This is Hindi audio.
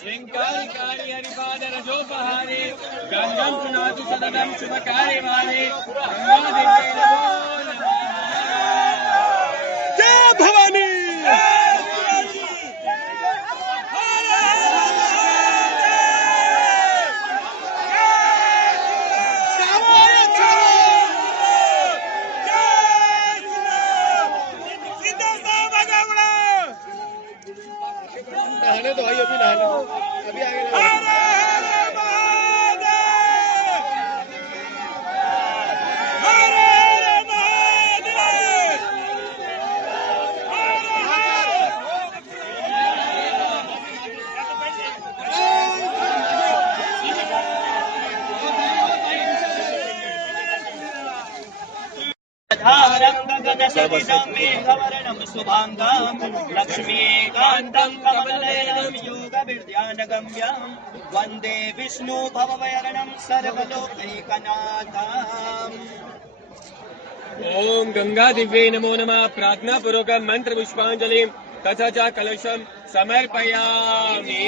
श्रृंगारी काली हरिपाद रजोपहारे गंगं पुनातु सदनं शुभकार्य वाले जय भवानी। नहाने तो भाई अभी नहाने अभी आगे मेघवर्णं शुभांगं लक्ष्मीकान्तं कमलनयनं योगविद्यानगम्यं वन्दे विष्णु भवभयहरणं सर्वलोकैकनाथम्। ओम गंगा दिव्ये नमो नमः। प्रार्थना पूर्वक मंत्र पुष्पांजलि तथा च कलशं समर्पयामि।